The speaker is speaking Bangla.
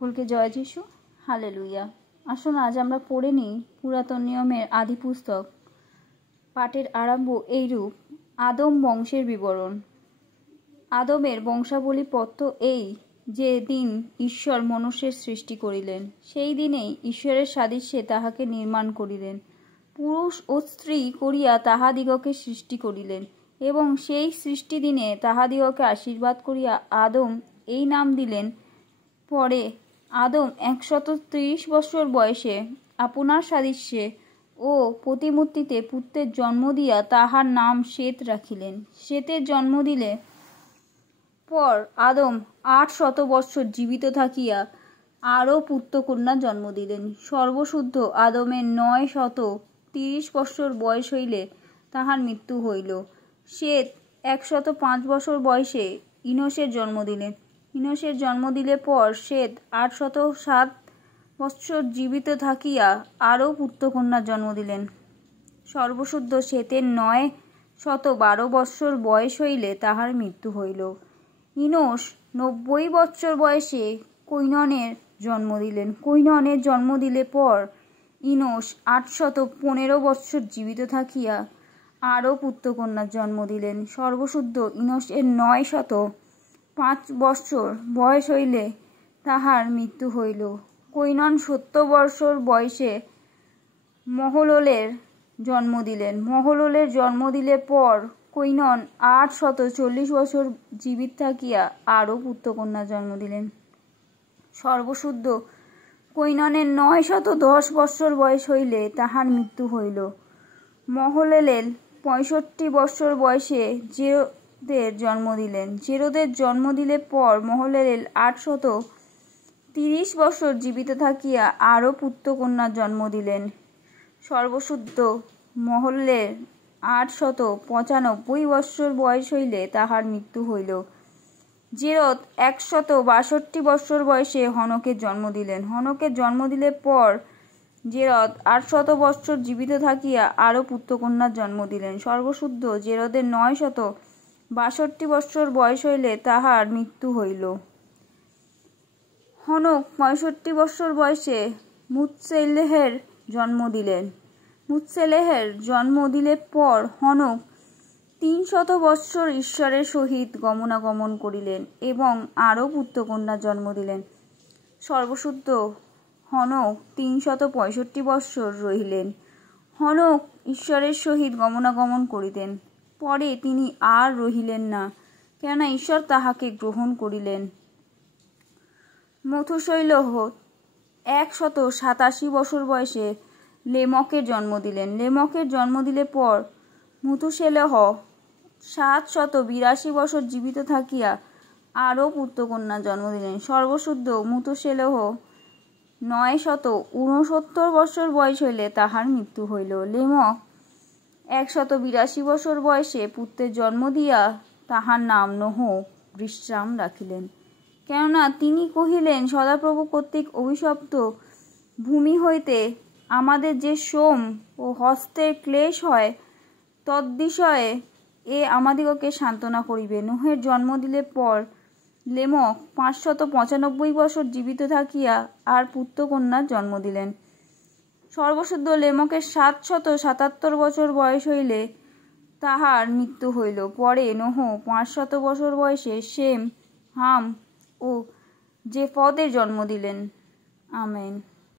সকলকে জয় যিশু। হালেলুয়া। আসুন আজ আমরা পড়ে নিই পুরাতন নিয়মের আদি পুস্তক। পাঠের আরম্ভ এইরূপ: আদম বংশের বিবরণ। আদমের বংশাবলী পত্র এই যে দিন ঈশ্বর মনুষ্যের সৃষ্টি করিলেন, সেই দিনেই ঈশ্বরের সাদৃশ্যে তাহাকে নির্মাণ করিলেন। পুরুষ ও স্ত্রী করিয়া তাহাদিগকে সৃষ্টি করিলেন, এবং সেই সৃষ্টি দিনে তাহাদিগকে আশীর্বাদ করিয়া আদম এই নাম দিলেন। পরে আদম 130 বৎসর বয়সে আপনার সাদৃশ্যে ও প্রতিমূর্তিতে পুত্রের জন্ম দিয়া তাহার নাম সেত রাখিলেন। সেতের জন্ম দিলে পর আদম 800 বৎসর জীবিত থাকিয়া আরও পুত্রকন্যা জন্ম দিলেন। সর্বশুদ্ধ আদমের 930 বৎসর বয়স হইলে তাহার মৃত্যু হইল। সেত 105 বৎসর বয়সে ইনোশের জন্ম দিলেন। ইনোশের জন্ম দিলে পর সেত 807 বৎসর জীবিত থাকিয়া আরও পুত্রকন্যার জন্ম দিলেন। সর্বশুদ্ধ সেতের 912 বৎসর বয়স হইলে তাহার মৃত্যু হইল। ইনোশ 90 বৎসর বয়সে কৈননের জন্ম দিলেন। কৈননের জন্ম দিলে পর ইনোশ 815 বৎসর জীবিত থাকিয়া আরও পুত্রকন্যার জন্ম দিলেন। সর্বশুদ্ধ ইনোশের 905 বৎসর বয়স হইলে তাহার মৃত্যু হইল। কৈনন 70 বৎসর বয়সে মহললের জন্ম দিলেন। মহললের জন্ম দিলে পর কৈনন 840 বছর জীবিত থাকিয়া আরও পুত্রকন্যার জন্ম দিলেন। সর্বশুদ্ধ কৈননের 910 বৎসর বয়স হইলে তাহার মৃত্যু হইল। মহললেল 65 বৎসর বয়সে জেরদের জন্ম দিলেন। জেরদের জন্ম দিলে পর মহললেল 830 বৎসর জীবিত থাকিয়া আরও পুত্রকন্যার জন্ম দিলেন। সর্বশুদ্ধ মহললের 895 বৎসর বয়স হইলে তাহার মৃত্যু হইল। জেরদ 162 বৎসর বয়সে হনকের জন্ম দিলেন। হনকের জন্ম দিলে পর জেরদ 800 বৎসর জীবিত থাকিয়া আরও পুত্রকন্যার জন্ম দিলেন। সর্বশুদ্ধ জেরদের 962 বৎসর বয়স হইলে তাহার মৃত্যু হইল। হনক 65 বৎসর বয়সে মুতসেলেহের জন্ম দিলেন। মুতসেলেহের জন্ম দিলে পর হনক 300 বৎসর ঈশ্বরের সহিত গমনাগমন করিলেন এবং আরও পুত্রকন্যার জন্ম দিলেন। সর্বশুদ্ধ হনক 365 বৎসর রহিলেন। হনক ঈশ্বরের সহিত গমনাগমন করিতেন, পরে তিনি আর রহিলেন না, কেননা ঈশ্বর তাহাকে গ্রহণ করিলেন। মথুশৈলহ 187 বছর বয়সে লেমকের জন্ম দিলেন। লেমকের জন্ম দিলে পর মথুশেলহ 782 বছর জীবিত থাকিয়া আরও পুত্রকন্যার জন্ম দিলেন। সর্বশুদ্ধ মথুশেলহ 969 বছর বয়স হইলে তাহার মৃত্যু হইল। লেমক 182 বছর বয়সে পুত্রের জন্ম দিয়া তাহার নাম নোহ বিশ্রাম রাখিলেন, কেননা তিনি কহিলেন, সদাপ্রভু কর্তৃক অভিশপ্ত ভূমি হইতে আমাদের যে শ্রম ও হস্তের ক্লেশ হয়, তদ্বিষয়ে এ আমাদিগকে সান্ত্বনা করিবে। নোহের জন্ম দিলে পর লেমক 595 বছর জীবিত থাকিয়া আর পুত্রকন্যার জন্ম দিলেন। সর্বশুদ্ধ লেমকের 777 বছর বয়স হইলে তাহার মৃত্যু হইল। পরে নোহ 500 বছর বয়সে শেম, হাম ও জেফদের জন্ম দিলেন। আমেন।